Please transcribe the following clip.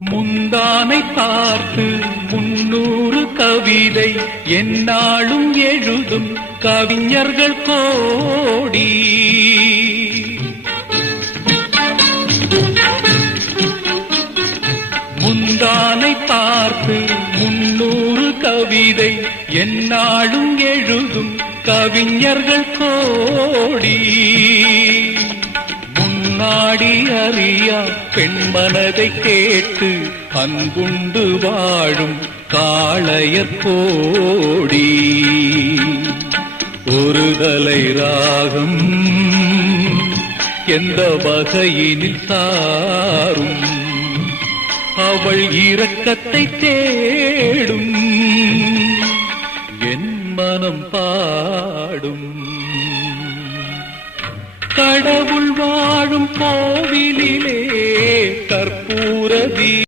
முந்தானை பார்த்து 300 கவிதை எந்நாளும் எழுதும் கவிஞர்கள் கோடி. முந்தானை பார்த்து 300 கவிதை எந்நாளும் எழுதும் கவிஞர்கள் கோடி. நாடி அறியா பெண்மனதை கேட்டு அன்புண்டு வாழும் காளையர் கோடி. ஒரு தலை ராகம் எந்த வகையினில் சாரும் அவள் இரக்கத்தை தேடும் என் மனம் பாடும். கடவுள் வாழும் கோவிலிலே கற்பூர